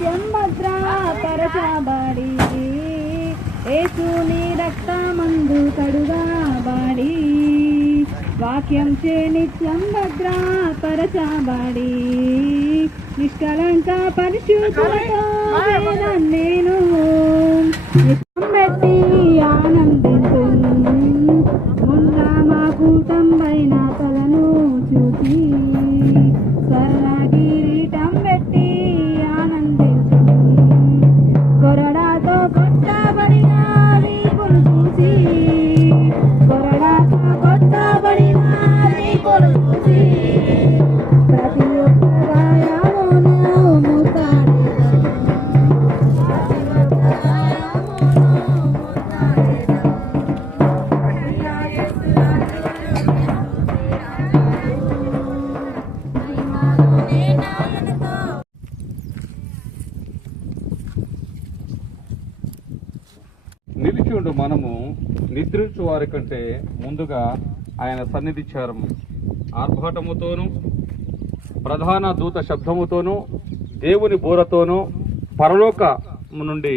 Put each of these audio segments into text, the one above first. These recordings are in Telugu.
నిత్యం భద్రపరచబడి. యేసుని రక్తమందు కడుగాబడి. వాక్యం చే నిత్యం భద్రపరచబడి. నిష్కలంక పరిశుద్ధులతో నేను వారి కంటే ముందుగా ఆయన సన్నిధి చేరము. ఆర్భాటముతోనూ ప్రధాన దూత శబ్దముతోను దేవుని బోరతోనూ పరలోక నుండి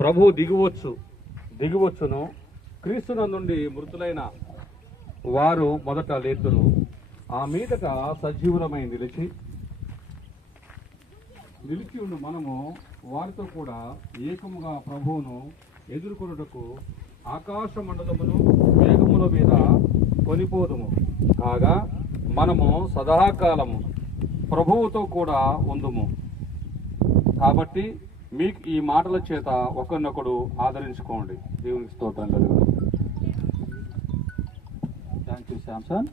ప్రభు దిగువచ్చు దిగువచ్చును. క్రీస్తున నుండి మృతులైన వారు మొదట లేతురు. ఆ మీదట సజీవులమై నిలిచి నిలిచి ఉన్న మనము వారితో కూడా ఏకముగా ప్రభువును ఎదుర్కొనుటకు ఆకాశ మండలమును మేఘముల మీద కొనిపోదుము. కాగా మనము సదాకాలము ప్రభువుతో కూడా ఉందుము. కాబట్టి మీకు ఈ మాటల చేత ఒకరినొకడు ఆదరించుకోండి. దేవునికి స్తోత్రం కలుగు. థ్యాంక్ యూ శాంసన్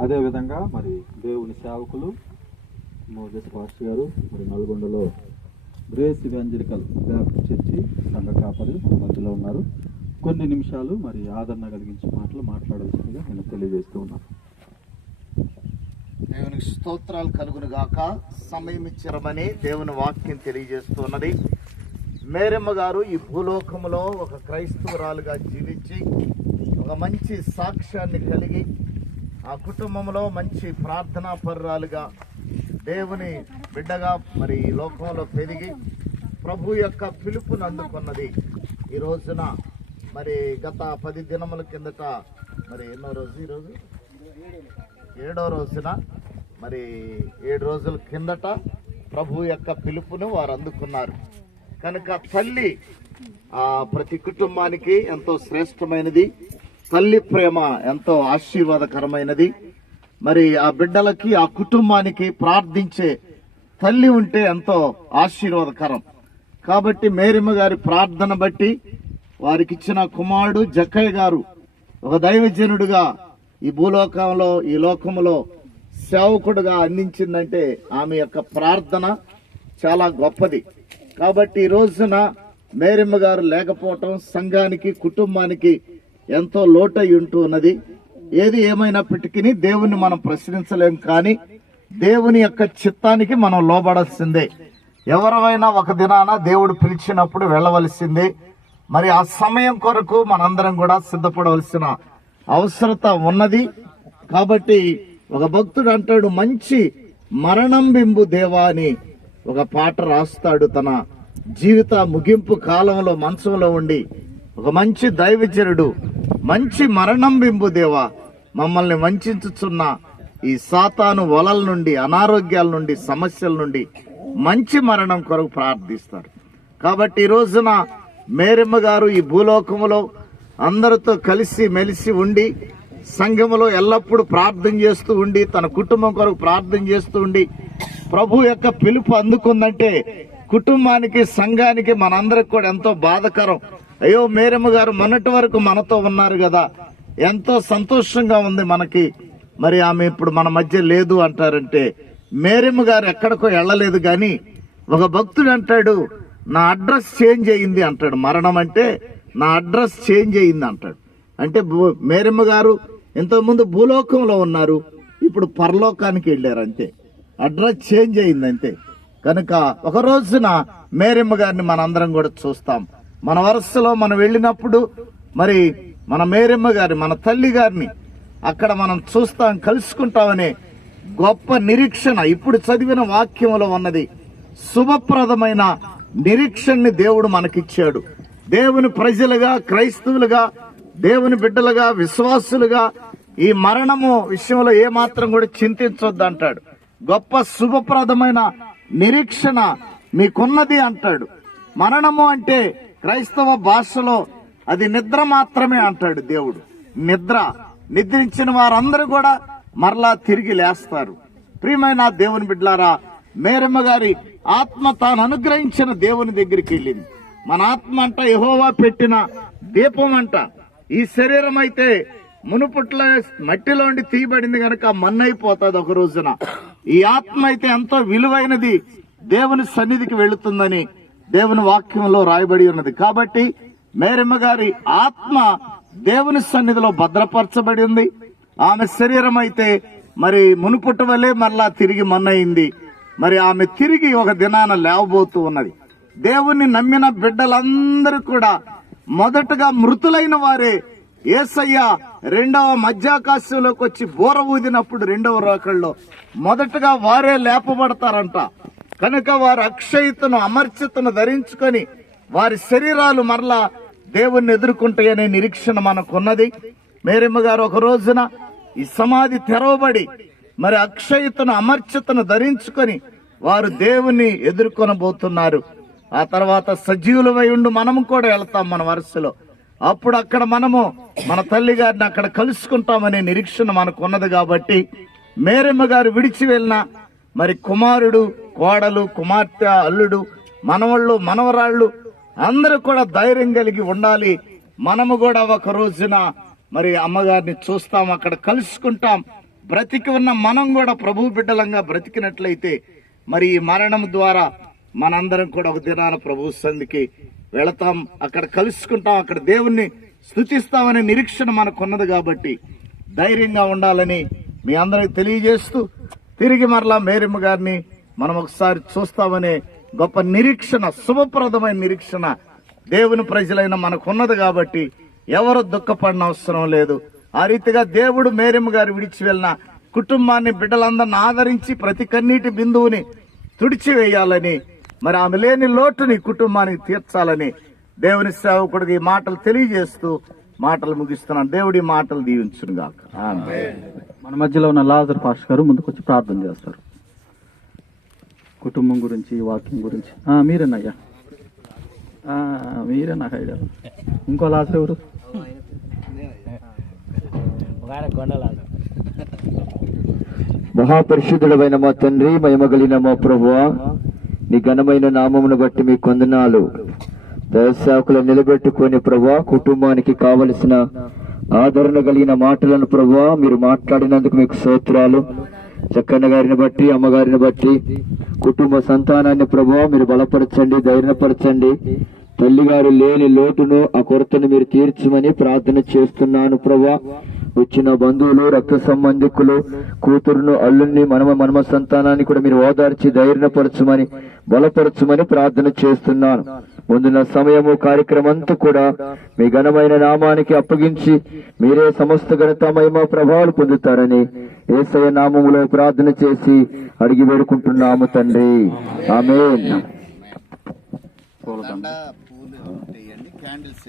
అదేవిధంగా మరి దేవుని సేవకులు మోజస్ పాస్టర్ గారు మరి నల్గొండలో గ్రేస్ ఇవాంజలికల్ బ్యాప్టిస్ట్ చర్చి సంఘ కాపరి మధ్యలో ఉన్నారు. కొన్ని నిమిషాలు మరి ఆదరణ కలిగించే మాటలు మాట్లాడవలసిందిగా నేను తెలియజేస్తూ ఉన్నాను. దేవునికి స్తోత్రాలు కలుగును గాక. సమయం ఇచ్చరమని దేవుని వాక్యం తెలియజేస్తున్నది. మేరమ్మ గారు ఈ భూలోకంలో ఒక క్రైస్తవురాలుగా జీవించి ఒక మంచి సాక్ష్యాన్ని కలిగి ఆ కుటుంబంలో మంచి ప్రార్థనా పరురాలుగా దేవుని బిడ్డగా మరి లోకంలో పెరిగి ప్రభు యొక్క పిలుపును అందుకున్నది. ఈ రోజున మరి గత పది దినముల కిందట మరి ఎన్నో రోజు ఈరోజు ఏడో రోజున మరి ఏడు రోజుల కిందట ప్రభు యొక్క పిలుపును వారు అందుకున్నారు. కనుక తల్లి ఆ ప్రతి కుటుంబానికి ఎంతో శ్రేష్టమైనది. తల్లి ప్రేమ ఎంతో ఆశీర్వాదకరమైనది. మరి ఆ బిడ్డలకి ఆ కుటుంబానికి ప్రార్థించే తల్లి ఉంటే ఎంతో ఆశీర్వాదకరం. కాబట్టి మేరిమ్మ గారి ప్రార్థన బట్టి వారికి ఇచ్చిన కుమారుడు జక్కయ్య గారు ఒక దైవజనుడుగా ఈ భూలోకంలో ఈ లోకంలో సేవకుడుగా అందించిందంటే ఆమె యొక్క ప్రార్థన చాలా గొప్పది. కాబట్టి ఈ రోజున మేరమ్మ గారు లేకపోవటం సంఘానికి కుటుంబానికి ఎంతో లోటై ఉంటూ ఉన్నది. ఏది ఏమైనప్పటికీ దేవుణ్ణి మనం ప్రశ్నించలేం కానీ దేవుని యొక్క చిత్తానికి మనం లోబడాల్సిందే. ఎవరైనా ఒక దినాన దేవుడు పిలిచినప్పుడు వెళ్ళవలసిందే. మరి ఆ సమయం కొరకు మనందరం కూడా సిద్ధపడవలసిన అవసరత ఉన్నది. కాబట్టి ఒక భక్తుడు అంటాడు మంచి మరణం బింబు దేవా అని ఒక పాట రాస్తాడు తన జీవిత ముగింపు కాలంలో మంచంలో ఉండి. ఒక మంచి దైవచరుడు మంచి మరణం బింబు దేవా మమ్మల్ని వంచుచున్న ఈ సాతాను వలల నుండి అనారోగ్యాల నుండి సమస్యల నుండి మంచి మరణం కొరకు ప్రార్థిస్తారు కాబట్టి ఈ రోజున మేరమ్మ గారు ఈ భూలోకములో అందరితో కలిసి మెలిసి ఉండి సంఘములో ఎల్లప్పుడూ ప్రార్థన చేస్తూ ఉండి తన కుటుంబం కొరకు ప్రార్థన చేస్తూ ఉండి ప్రభు యొక్క పిలుపు అందుకుందంటే కుటుంబానికి సంఘానికి మనందరికి కూడా ఎంతో బాధకరం. అయ్యో మేరమ్మ గారు మొన్నటి వరకు మనతో ఉన్నారు కదా. ఎంతో సంతోషంగా ఉంది మనకి. మరి ఆమె ఇప్పుడు మన మధ్య లేదు అంటారంటే మేరమ్మ గారు ఎక్కడికో వెళ్ళలేదు కానీ ఒక భక్తుడు అంటాడు నా అడ్రస్ చేంజ్ అయ్యింది అంటాడు. మరణం అంటే నా అడ్రస్ చేంజ్ అయ్యింది అంటాడు. అంటే భూ- మేరమ్మ గారు ఇంతకుముందు భూలోకంలో ఉన్నారు. ఇప్పుడు పరలోకానికి వెళ్ళారు అంతే. అడ్రస్ చేంజ్ అయింది అంతే. కనుక ఒక రోజున మేరమ్మ గారిని మనందరం కూడా చూస్తాం. మన వరుసలో మనం వెళ్ళినప్పుడు మరి మన మేరమ్మ గారి మన తల్లి గారిని అక్కడ మనం చూస్తాం కలుసుకుంటామనే గొప్ప నిరీక్షణ ఇప్పుడు చదివిన వాక్యంలో ఉన్నది. శుభప్రదమైన నిరీక్షణని దేవుడు మనకిచ్చాడు. దేవుని ప్రజలుగా క్రైస్తవులుగా దేవుని బిడ్డలుగా విశ్వాసులుగా ఈ మరణము విషయంలో ఏమాత్రం కూడా చింతించొద్దు అంటాడు గొప్ప శుభప్రదమైన నిరీక్షణ మీకున్నది అంటాడు. మరణము అంటే క్రైస్తవ భాషలో అది నిద్ర మాత్రమే అంటాడు దేవుడు. నిద్ర. నిద్రించిన వారందరూ కూడా మరలా తిరిగి లేస్తారు. ప్రియమైన దేవుని బిడ్లారా మేరమ్మ గారి ఆత్మ తాను అనుగ్రహించిన దేవుని దగ్గరికి వెళ్ళింది. మన ఆత్మ అంట యహోవా పెట్టిన దీపం అంట. ఈ శరీరం అయితే మునుపుట్ల మట్టిలోండి తీయబడింది గనక మన్నైపోతుంది ఒక రోజున. ఈ ఆత్మ అయితే ఎంతో విలువైనది దేవుని సన్నిధికి వెళుతుందని దేవుని వాక్యంలో రాయబడి ఉన్నది. కాబట్టి మేరమ్మ గారి ఆత్మ దేవుని సన్నిధిలో భద్రపరచబడి ఉంది. ఆమె శరీరం అయితే మరి మునుపుట్ట వలె మరలా తిరిగి మన్నయింది మరి ఆమె తిరిగి ఒక దినాన లేవబోతూ ఉన్నది. దేవుణ్ణి నమ్మిన బిడ్డలందరూ కూడా మొదటగా మృతులైన వారే. ఏసయ్య రెండవ మధ్యాకాశంలోకి వచ్చి బోర ఊదినప్పుడు రెండవ రోకల్లో మొదటగా వారే లేపబడతారంట. కనుక వారు అక్షయతను అమర్చితను ధరించుకొని వారి శరీరాలు మరలా దేవుణ్ణి ఎదుర్కొంటాయనే నిరీక్షణ మనకున్నది. మేరమ్మ గారు ఒక రోజున ఈ సమాధి తెరవబడి మరి అక్షయతను అమర్చతను ధరించుకొని వారు దేవుని ఎదుర్కొనబోతున్నారు. ఆ తర్వాత సజీవులమై ఉండు మనము కూడా వెళ్తాం మన వరుసలో. అప్పుడు అక్కడ మనము మన తల్లి గారిని అక్కడ కలుసుకుంటామనే నిరీక్షణ మనకు ఉన్నది కాబట్టి మేరమ్మ గారు విడిచి వెళ్ళిన మరి కుమారుడు కోడలు కుమార్తె అల్లుడు మనవళ్ళు మనవరాళ్ళు అందరూ కూడా ధైర్యం కలిగి ఉండాలి. మనము కూడా ఒక రోజున మరి అమ్మగారిని చూస్తాం అక్కడ కలుసుకుంటాం. బ్రతికి ఉన్న మనం కూడా ప్రభు బిడ్డలంగా బ్రతికినట్లయితే మరి ఈ మరణం ద్వారా మనందరం కూడా ఒక దినాన ప్రభు సంధికి వెళతాం. అక్కడ కలుసుకుంటాం. అక్కడ దేవుణ్ణి స్థుతిస్తామనే నిరీక్షణ మనకున్నది కాబట్టి ధైర్యంగా ఉండాలని మీ అందరికి తెలియజేస్తూ తిరిగి మరలా మేరమ్మ గారిని మనం ఒకసారి చూస్తామనే గొప్ప నిరీక్షణ శుభప్రదమైన నిరీక్షణ దేవుని ప్రజలైన మనకున్నది కాబట్టి ఎవరు దుఃఖపడిన అవసరం లేదు. ఆ రీతిగా దేవుడు మేరమ్మ గారు విడిచి వెళ్ళిన కుటుంబాన్ని బిడ్డలందరిని ఆదరించి ప్రతి కన్నీటి బిందువుని తుడిచివేయాలని మరి ఆమె లేని లోటుని కుటుంబానికి తీర్చాలని దేవుని సేవకుడికి ఈ మాటలు తెలియజేస్తూ మాటలు ముగిస్తున్నాను. దేవుడి మాటలు దీవించును గాక. మన మధ్యలో ఉన్న లాజర్ పాష్ గారు ముందుకొచ్చి ప్రార్థన చేస్తారు. కుటుంబం గురించి వాక్యం గురించి. మీరేనయ్యా. ఆ, మీరేనా హైడర్ ఇంకో లాజర్ ఎవరు? మహాపరిశుద్ధుడమైన మా తండ్రి మహిమగలిగిన మా ప్రభు నీ ఘనమైన నామమును బట్టి మీ కొందనాలు. దయశాకులు నిలబెట్టుకొని ప్రభా కుటుంబానికి కావలసిన ఆదరణ కలిగిన మాటలను ప్రభా మీరు మాట్లాడినందుకు మీకు స్తోత్రాలు. చక్కన్న గారిని బట్టి అమ్మగారిని బట్టి కుటుంబ సంతానాన్ని ప్రభా మీరు బలపరచండి ధైర్యపరచండి. తల్లిగారు లేని లోటును ఆ కొరతను మీరు తీర్చమని ప్రార్థన చేస్తున్నాను ప్రభా వచ్చిన బంధువులు రక్త సంబంధికులు కూతురును అల్లుల్ని మనమ మనమ సంతానాన్ని కూడా మీరు ఓదార్చి ధైర్యపరచమని బలపరచమని ప్రార్థన చేస్తున్నాను. ముందున్న సమయము కార్యక్రమం అంతా కూడా మీ ఘనమైన నామానికి అప్పగించి మీరే సమస్త ఘనత మహిమ ప్రభావాలు పొందుతారని ఏసయ నామములో ప్రార్థన చేసి అడిగి వేడుకుంటున్నాము తండ్రి. ఆమె క్యాండిల్స్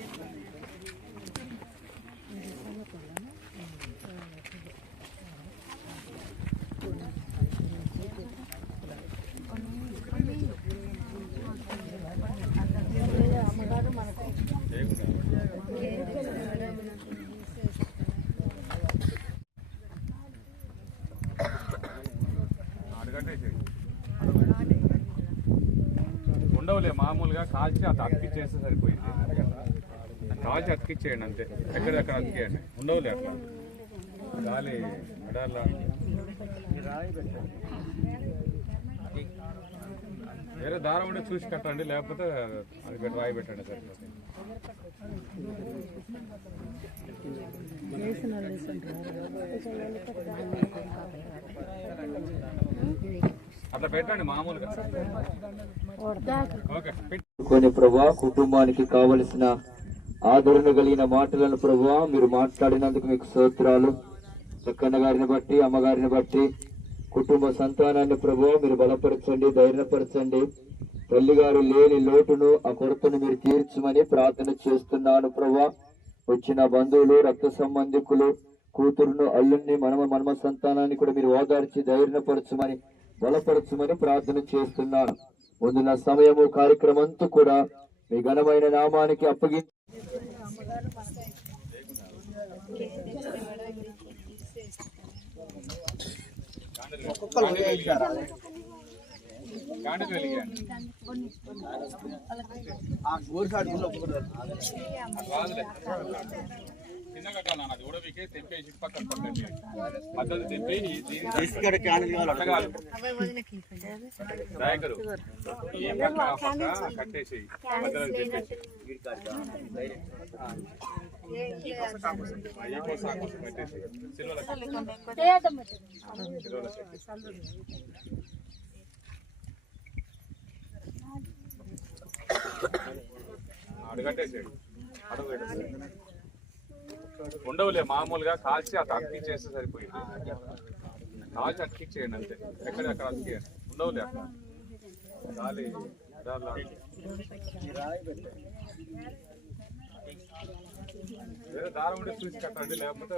మామూలుగా కాల్చి అది అతికిచ్చేస్తే సరిపోయింది. కాల్చి అతికిచ్చేయండి అంతే. ఎక్కడెక్కడ అతికేయండి. ఉండవులే అట్లా. గాలి మెడల్లా. వేరే దారం ఉంటే చూసి కట్టండి లేకపోతే అది పెట్టి రాయి పెట్టండి సరిపోతుంది. అట్లా పెట్టండి మామూలుగా. ఓకే. పెట్టి కొని ప్రభా కుటుంబానికి కావలసిన ఆదరణ కలిగిన మాటలను ప్రభా మీరు మాట్లాడినందుకు మీకు స్తోత్రాలు. చక్కన్న గారిని బట్టి అమ్మగారిని బట్టి కుటుంబ సంతానాన్ని ప్రభా మీరు బలపరచండి ధైర్యపరచండి. తల్లి గారు లేని లోటును ఆ కొరతను మీరు తీర్చమని ప్రార్థన చేస్తున్నాను ప్రభా. వచ్చిన బంధువులు రక్త సంబంధికులు కూతురును అల్లుణ్ణి మనమ మనమ సంతానాన్ని కూడా మీరు ఓదార్చి ధైర్యపరచమని బలపరచమని ప్రార్థన చేస్తున్నాను. ముందున్న సమయము కార్యక్రమం అంతా కూడా మీ ఘనమైన నామానికి అప్పగి ఆ కట్టేసి మధ్యలో తెంపేసి ఈ కోస ఆ కోస పెట్టేసి సిల్వల సిల్వల అడుగట్టేసాడు అడుగు పెట్టేసాడు ఉండవులే మామూలుగా కాల్చి అది అతికిచ్చేస్తే సరిపోయింది. కాల్చి అతికిచ్చేయండి అంతే. ఎక్కడ అక్కడ అతికేయండి ఉండవులే అక్కడ. గాలి వేరే దారం ఉండే చూసి కట్టండి లేకపోతే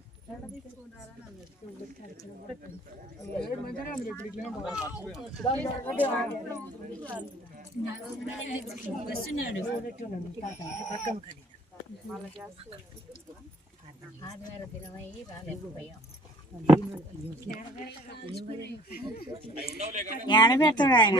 వచ్చి చూసుకొని. కాదు, అంత లెక్క ఆగులే. ఎవరు ఆయన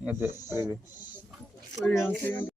Meu Deus, peraí.